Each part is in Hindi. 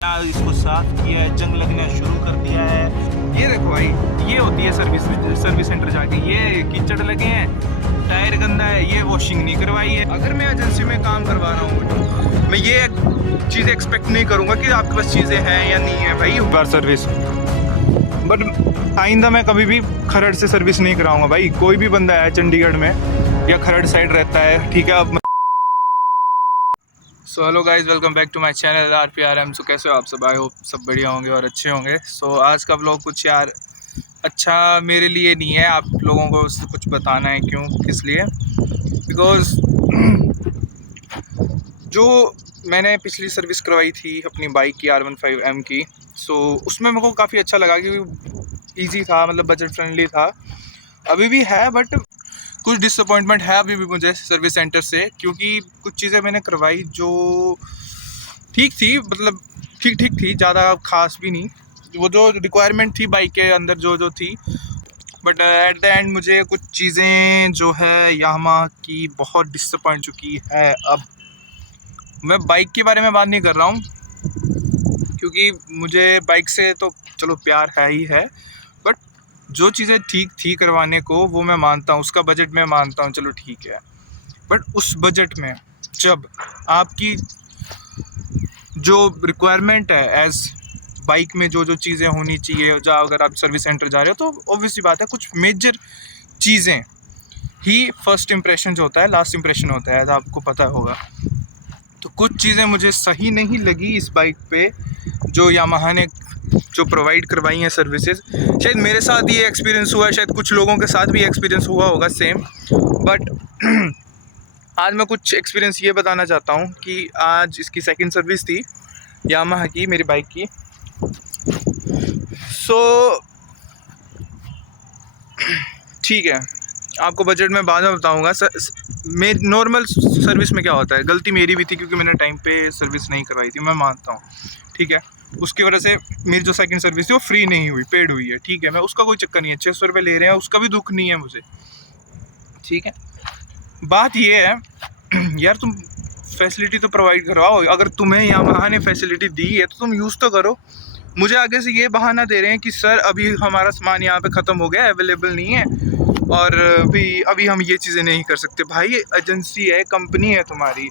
इसको साफ किया है, जंग लगना शुरू कर दिया है। ये देखो भाई, ये होती है सर्विस सेंटर जाके। ये कीचड़ लगे हैं, टायर गंदा है, ये वॉशिंग नहीं करवाई है। अगर मैं एजेंसी में काम करवा रहा हूँ, मैं ये चीज़ एक्सपेक्ट नहीं करूँगा कि आपके पास चीज़ें हैं या नहीं है भाई बार सर्विस। बट आइंदा मैं कभी भी खरड़ से सर्विस नहीं कराऊंगा भाई। कोई भी बंदा है चंडीगढ़ में या खरड़ साइड रहता है, ठीक है। अब so hello guys, welcome back to my channel RPRM। So कैसे हो आप सब? आई होप सब बढ़िया होंगे और अच्छे होंगे। सो आज का व्लॉग कुछ यार अच्छा मेरे लिए नहीं है, आप लोगों को कुछ बताना है। क्यों, किस लिए? बिकॉज जो मैंने पिछली सर्विस करवाई थी अपनी बाइक की R15M की, सो उसमें मेरे को काफ़ी अच्छा लगा कि ईजी था, मतलब बजट फ्रेंडली था। अभी भी है, बट कुछ डिसअपॉइंटमेंट है अभी भी मुझे सर्विस सेंटर से, क्योंकि कुछ चीज़ें मैंने करवाई जो ठीक थी, मतलब ठीक ठीक थी, ज़्यादा खास भी नहीं। वो जो रिक्वायरमेंट थी बाइक के अंदर जो थी, बट एट द एंड मुझे कुछ चीज़ें जो है यामाहा की बहुत डिसअपॉइंट चुकी है। अब मैं बाइक के बारे में बात नहीं कर रहा हूँ, क्योंकि मुझे बाइक से तो चलो प्यार है ही है, बट जो चीज़ें ठीक थी करवाने को वो मैं मानता हूँ, उसका बजट मैं मानता हूँ, चलो ठीक है। बट उस बजट में जब आपकी जो रिक्वायरमेंट है एज बाइक में जो चीज़ें होनी चाहिए, जो अगर आप सर्विस सेंटर जा रहे हो तो ऑब्वियसली बात है कुछ मेजर चीज़ें ही फर्स्ट इंप्रेशन जो होता है लास्ट इंप्रेशन होता है, आपको पता होगा। तो कुछ चीज़ें मुझे सही नहीं लगी इस बाइक पे जो यामाहा ने जो प्रोवाइड करवाई हैं सर्विसेज। शायद मेरे साथ ये एक्सपीरियंस हुआ है, शायद कुछ लोगों के साथ भी एक्सपीरियंस हुआ होगा सेम। बट आज मैं कुछ एक्सपीरियंस ये बताना चाहता हूँ कि आज इसकी सेकंड सर्विस थी यामाहा की, मेरी बाइक की। सो ठीक है, आपको बजट में बाद में बताऊँगा। मैं नॉर्मल सर्विस में क्या होता है, गलती मेरी भी थी क्योंकि मैंने टाइम पे सर्विस नहीं करवाई थी, मैं मानता हूँ, ठीक है। उसकी वजह से मेरी जो सेकंड सर्विस थी वो फ्री नहीं हुई, पेड हुई है, ठीक है। मैं उसका कोई चक्कर नहीं है, 600 रुपये ले रहे हैं, उसका भी दुख नहीं है मुझे, ठीक है। बात ये है यार, तुम फैसिलिटी तो प्रोवाइड करवाओ। अगर तुम्हें यामाहा ने फैसिलिटी दी है तो तुम यूज़ तो करो। मुझे आगे से ये बहाना दे रहे हैं कि सर अभी हमारा सामान यहाँ पे ख़त्म हो गया, अवेलेबल नहीं है और अभी हम ये चीज़ें नहीं कर सकते। भाई एजेंसी है, कंपनी है तुम्हारी,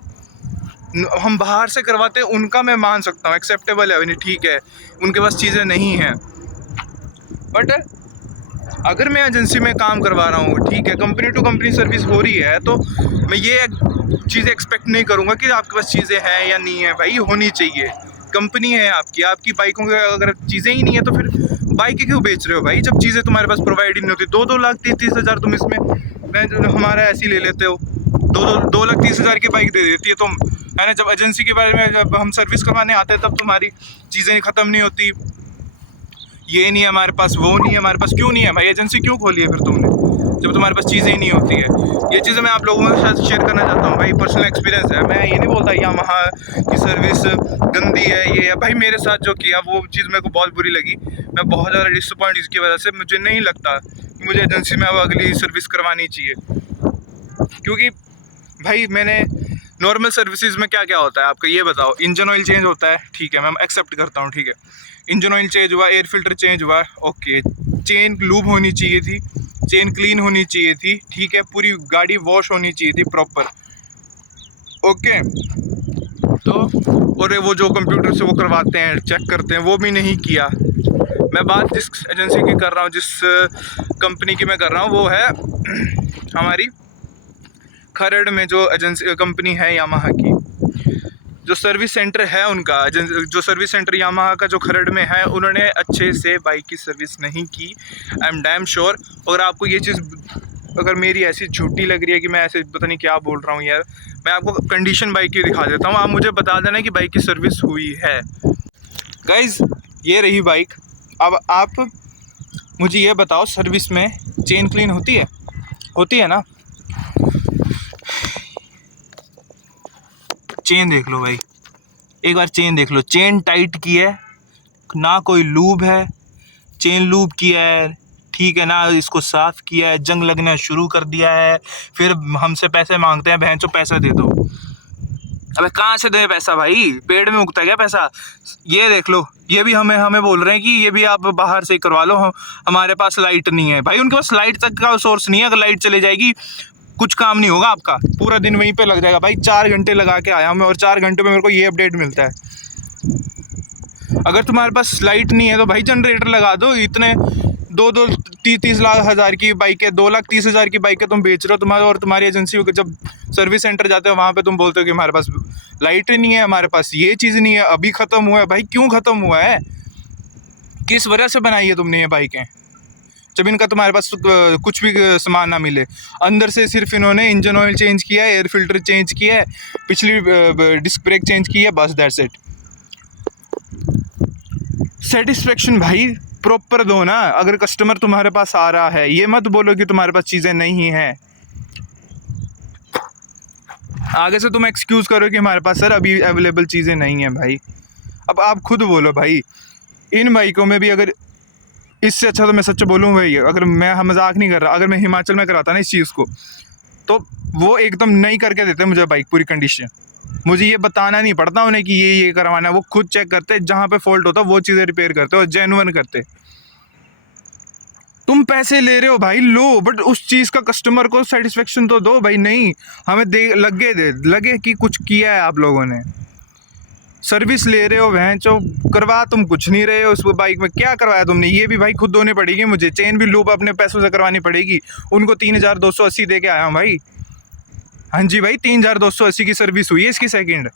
हम बाहर से करवाते हैं उनका मैं मान सकता हूँ, एक्सेप्टेबल है, ठीक है, उनके पास चीज़ें नहीं हैं। बट अगर मैं एजेंसी में काम करवा रहा हूँ, ठीक है, कंपनी टू कंपनी सर्विस हो रही है, तो मैं ये चीज़ें एक्सपेक्ट नहीं करूँगा कि आपके पास चीज़ें हैं या नहीं है। भाई होनी चाहिए, कंपनी है आपकी बाइकों के अगर चीज़ें ही नहीं है तो फिर बाइक क्यों बेच रहे हो भाई, जब चीज़ें तुम्हारे पास प्रोवाइड ही नहीं होती। 2-2 लाख 30 हज़ार तुम इसमें हमारा ऐसे ही ले लेते हो, 2 लाख 30 हज़ार की बाइक दे देती है तुम, है ना। जब एजेंसी के बारे में जब हम सर्विस करवाने आते हैं तब तुम्हारी चीज़ें ख़त्म नहीं होती, ये नहीं है हमारे पास, वो नहीं है हमारे पास। क्यों नहीं है भाई, एजेंसी क्यों खोली है फिर तुमने जब तुम्हारे पास चीज़ें ही नहीं होती है? ये चीज़ें मैं आप लोगों के साथ शेयर करना चाहता हूँ भाई, पर्सनल एक्सपीरियंस है। मैं ये नहीं बोलता यामाहा की सर्विस गंदी है, ये है भाई। मेरे साथ जो किया वो चीज़ मेरे को बहुत बुरी लगी, मैं बहुत ज़्यादा डिसअपॉइंट इसकी वजह से। मुझे नहीं लगता कि मुझे एजेंसी में अब अगली सर्विस करवानी चाहिए, क्योंकि भाई मैंने नॉर्मल सर्विसेज में क्या क्या होता है आपका ये बताओ। इंजन ऑयल चेंज होता है, ठीक है, मैं एक्सेप्ट करता हूँ, ठीक है। इंजन ऑयल चेंज हुआ, एयर फिल्टर चेंज हुआ, ओके। चेन लूब होनी चाहिए थी, चेन क्लीन होनी चाहिए थी, ठीक है। पूरी गाड़ी वॉश होनी चाहिए थी प्रॉपर, ओके। तो और वो जो कंप्यूटर से वो करवाते हैं, चेक करते हैं, वो भी नहीं किया। मैं बात जिस एजेंसी की कर रहा हूँ, जिस कंपनी की मैं कर रहा हूँ, वो है हमारी खरड़ में जो एजेंसी कंपनी है यामाहा की, जो सर्विस सेंटर है उनका, जो सर्विस सेंटर यामाहा का जो खरड़ में है, उन्होंने अच्छे से बाइक की सर्विस नहीं की। I am damn sure. और आपको ये चीज़ अगर मेरी ऐसी झूठी लग रही है कि मैं ऐसे पता नहीं क्या बोल रहा हूँ यार, मैं आपको कंडीशन बाइक की दिखा देता हूँ, आप मुझे बता देना कि बाइक की सर्विस हुई है। गाइज ये रही बाइक। अब आप मुझे ये बताओ, सर्विस में चेन क्लीन होती है ना? चेन देख लो भाई, एक बार चेन देख लो, चेन टाइट की है ना, कोई लूब है, चेन लूब किया है, ठीक है ना, इसको साफ़ किया है, जंग लगना शुरू कर दिया है, फिर हमसे पैसे मांगते हैं, बहन चो पैसे दे दो। अबे कहाँ से दें पैसा भाई, पेड़ में उगता है क्या पैसा? ये देख लो, ये भी हमें बोल रहे हैं कि ये भी आप बाहर से करवा लो, हमारे पास लाइट नहीं है। भाई उनके पास लाइट तक का सोर्स नहीं है, अगर लाइट चली जाएगी कुछ काम नहीं होगा आपका, पूरा दिन वहीं पे लग जाएगा। भाई 4 घंटे लगा के आया हूँ मैं, और 4 घंटे में मेरे को ये अपडेट मिलता है। अगर तुम्हारे पास लाइट नहीं है तो भाई जनरेटर लगा दो। इतने 2-30 लाख हज़ार की बाइकें, 2,30,000 की बाइकें तुम बेच रहे हो, तुम्हारे और तुम्हारी एजेंसी को जब सर्विस सेंटर जाते हो वहाँ पे तुम बोलते हो कि हमारे पास लाइट नहीं है, हमारे पास ये चीज़ नहीं है, अभी ख़त्म हुआ है। भाई क्यों ख़त्म हुआ है? किस वजह से बनाई है तुमने ये बाइकें, जब इनका तुम्हारे पास कुछ भी सामान ना मिले? अंदर से सिर्फ इन्होंने इंजन ऑयल चेंज किया है, एयर फिल्टर चेंज किया है, पिछली डिस्क ब्रेक चेंज की है, बस दैट्स इट। सेटिस्फेक्शन भाई प्रॉपर दो ना। अगर कस्टमर तुम्हारे पास आ रहा है, ये मत बोलो कि तुम्हारे पास चीज़ें नहीं हैं। आगे से तुम एक्सक्यूज़ करो कि हमारे पास सर अभी अवेलेबल चीज़ें नहीं हैं। भाई अब आप खुद बोलो भाई, इन बाइकों में भी अगर इससे अच्छा, तो मैं सच बोलूँ भाई, अगर मैं मजाक नहीं कर रहा, अगर मैं हिमाचल में कराता ना इस चीज़ को, तो वो एकदम नई करके देते मुझे बाइक, पूरी कंडीशन। मुझे ये बताना नहीं पड़ता उन्हें कि ये करवाना है, वो खुद चेक करते, जहाँ पे फॉल्ट होता वो चीज़ें रिपेयर करते और जेन्युइन करते। तुम पैसे ले रहे हो भाई, लो, बट उस चीज़ का कस्टमर को सेटिस्फेक्शन तो दो भाई। नहीं, हमें लगे कि कुछ किया है आप लोगों ने। सर्विस ले रहे हो भैंचो, करवा तुम कुछ नहीं रहे हो। उस बाइक में क्या करवाया तुमने? ये भी भाई खुद धोनी पड़ेगी मुझे, चेन भी लूप अपने पैसों से करवानी पड़ेगी। उनको 3,280 दे के आया हूँ भाई। हाँ जी भाई, 3,280 की सर्विस हुई है इसकी सेकंड।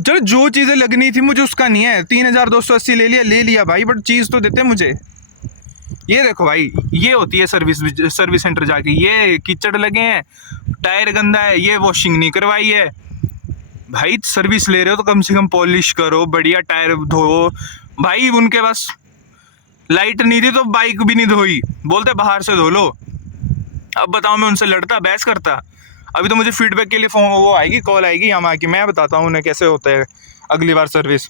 चलो जो चीज़ें लगनी थी मुझे उसका नहीं है, 3,280 ले लिया भाई, बट चीज़ तो देते मुझे। ये देखो भाई, ये होती है सर्विस सेंटर जाके, ये कीचड़ लगे हैं, टायर गंदा है, ये वॉशिंग नहीं करवाई है। भाई सर्विस ले रहे हो तो कम से कम पॉलिश करो, बढ़िया टायर धो। भाई उनके पास लाइट नहीं थी तो बाइक भी नहीं धोई, बोलते बाहर से धो लो। अब बताओ मैं उनसे लड़ता, बहस करता? अभी तो मुझे फीडबैक के लिए वो आएगी, कॉल आएगी यहाँ की, मैं बताता हूँ उन्हें कैसे होता है अगली बार सर्विस।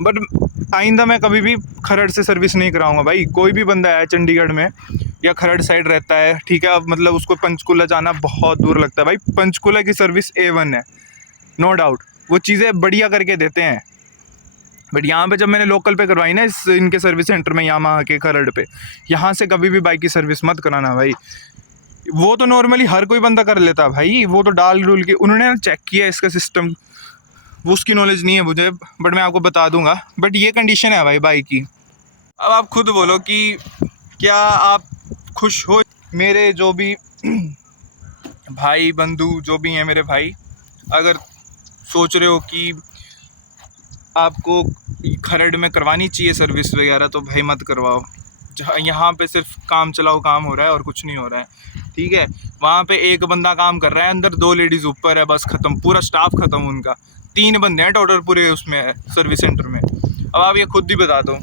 बट आइंदा मैं कभी भी खरड़ से सर्विस नहीं कराऊंगा भाई। कोई भी बंदा है चंडीगढ़ में या खरड़ साइड रहता है, ठीक है, अब मतलब उसको पंचकूला जाना बहुत दूर लगता है भाई, पंचकूला की सर्विस A1 है, नो डाउट, वो चीज़ें बढ़िया करके देते हैं। बट यहाँ पे जब मैंने लोकल पे करवाई ना, इनके सर्विस सेंटर में, यामाहा के खरड़ पे, यहाँ से कभी भी बाइक की सर्विस मत कराना भाई। वो तो नॉर्मली हर कोई बंदा कर लेता भाई, वो तो डाल डूल के उन्होंने चेक किया इसका सिस्टम, वो उसकी नॉलेज नहीं है मुझे, बट मैं आपको बता दूंगा। बट ये कंडीशन है भाई बाइक की। अब आप खुद बोलो कि क्या आप खुश हो? मेरे जो भी भाई बंधु जो भी हैं मेरे भाई, अगर सोच रहे हो कि आपको खरड़ में करवानी चाहिए सर्विस वगैरह, तो भाई मत करवाओ। जहाँ यहाँ पे सिर्फ काम चलाओ काम हो रहा है और कुछ नहीं हो रहा है, ठीक है। वहाँ पे एक बंदा काम कर रहा है, अंदर 2 लेडीज़ ऊपर है, बस ख़त्म, पूरा स्टाफ ख़त्म उनका। 3 बंदे हैं टोटल पूरे उसमें सर्विस सेंटर में। अब आप ये खुद ही बता दो।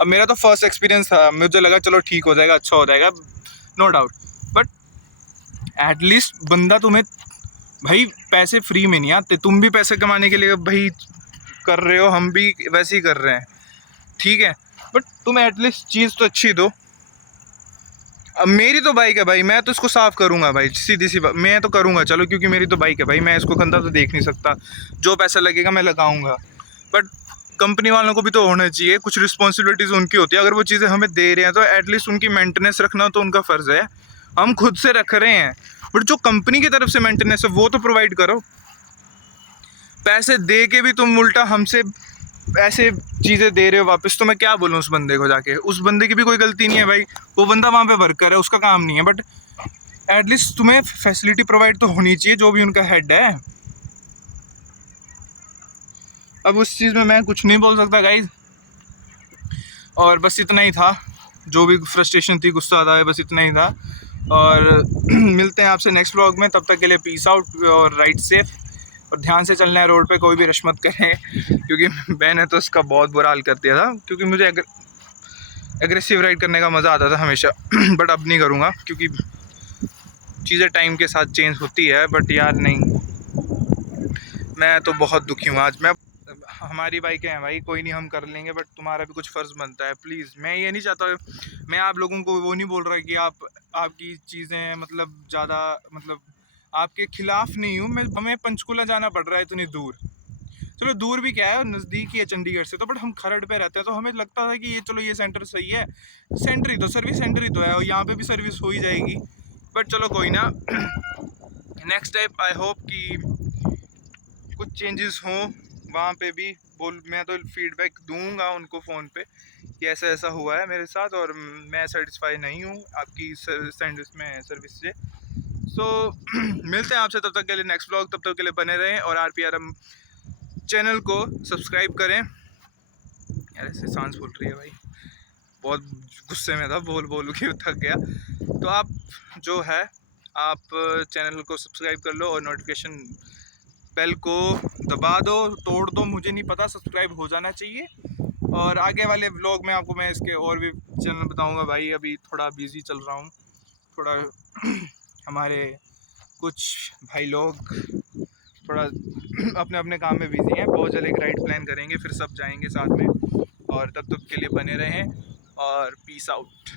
अब मेरा तो फर्स्ट एक्सपीरियंस था, मुझे लगा चलो ठीक हो जाएगा, अच्छा हो जाएगा, नो डाउट, बट एटलीस्ट बंदा तुम्हें, भाई पैसे फ्री में नहीं आते, तुम भी पैसे कमाने के लिए भाई कर रहे हो, हम भी वैसे ही कर रहे हैं, ठीक है, बट तुम एटलीस्ट चीज़ तो अच्छी दो। अब मेरी तो बाइक है भाई, मैं तो इसको साफ़ करूंगा भाई, सीधी सी बात, मैं तो करूंगा चलो, क्योंकि मेरी तो बाइक है भाई, मैं इसको गंदा तो देख नहीं सकता, जो पैसा लगेगा मैं लगाऊंगा। बट कंपनी वालों को भी तो होना चाहिए, कुछ रिस्पॉन्सिबिलिटीज़ उनकी होती है, अगर वो चीज़ें हमें दे रहे हैं तो एटलीस्ट उनकी मेंटेनेंस रखना तो उनका फ़र्ज़ है। हम खुद से रख रहे हैं, बट जो कंपनी की तरफ से मेंटेनेंस है वो तो प्रोवाइड करो। पैसे दे के भी तुम उल्टा हमसे ऐसे चीज़ें दे रहे हो वापस, तो मैं क्या बोलूँ उस बंदे को जाके? उस बंदे की भी कोई गलती नहीं है भाई, वो बंदा वहाँ पे वर्कर है, उसका काम नहीं है, बट एटलीस्ट तुम्हें फैसिलिटी प्रोवाइड तो होनी चाहिए, जो भी उनका हेड है। अब उस चीज़ में मैं कुछ नहीं बोल सकता गाइज, और बस इतना ही था, जो भी फ्रस्ट्रेशन थी, गुस्सा आता है, बस इतना ही था। और मिलते हैं आपसे नेक्स्ट व्लॉग में, तब तक के लिए पीस आउट और राइड सेफ, और ध्यान से चलना है रोड पे, कोई भी रश मत करें, क्योंकि मैंने तो उसका बहुत बुरा हाल कर दिया था, क्योंकि मुझे एग्रेसिव राइड करने का मज़ा आता था हमेशा बट अब नहीं करूँगा, क्योंकि चीज़ें टाइम के साथ चेंज होती है। बट यार नहीं, मैं तो बहुत दुखी हूँ आज। मैं, हमारी बाइकें हैं भाई, कोई नहीं, हम कर लेंगे, बट तुम्हारा भी कुछ फ़र्ज़ बनता है प्लीज़। मैं ये नहीं चाहता, मैं आप लोगों को वो नहीं बोल रहा कि आपकी चीज़ें मतलब ज़्यादा मतलब आपके खिलाफ नहीं हूँ मैं, हमें पंचकूला जाना पड़ रहा है इतनी दूर। चलो दूर भी क्या है, नज़दीक ही है चंडीगढ़ से तो, बट हम खरड़ पे रहते हैं तो हमें लगता था कि ये चलो ये सेंटर सही है, सेंटर ही तो सर्विस सेंटर ही तो है और यहाँ पे भी सर्विस हो ही जाएगी। बट चलो कोई ना, नेक्स्ट टाइम आई होप कि कुछ चेंजेस हों वहाँ पे भी। मैं तो फीडबैक दूंगा उनको फ़ोन पे कि ऐसा ऐसा हुआ है मेरे साथ और मैं सेटिस्फाई नहीं हूँ आपकी सर्विस से। सो मिलते हैं आपसे तब तक के लिए नेक्स्ट व्लॉग, तब तक के लिए बने रहें और RPRM चैनल को सब्सक्राइब करें। यार ऐसे सांस फूल रही है भाई, बहुत गुस्से में था, बोल के थक गया। तो आप जो है आप चैनल को सब्सक्राइब कर लो और नोटिफिकेशन बेल को दबा दो, तोड़ दो, मुझे नहीं पता, सब्सक्राइब हो जाना चाहिए। और आगे वाले व्लॉग में आपको मैं इसके और भी चैनल बताऊंगा भाई, अभी थोड़ा बिजी चल रहा हूँ, थोड़ा हमारे कुछ भाई लोग थोड़ा अपने अपने काम में बिजी हैं। बहुत जल्द एक राइड प्लान करेंगे, फिर सब जाएंगे साथ में, और तब तक के लिए बने रहें और पीस आउट।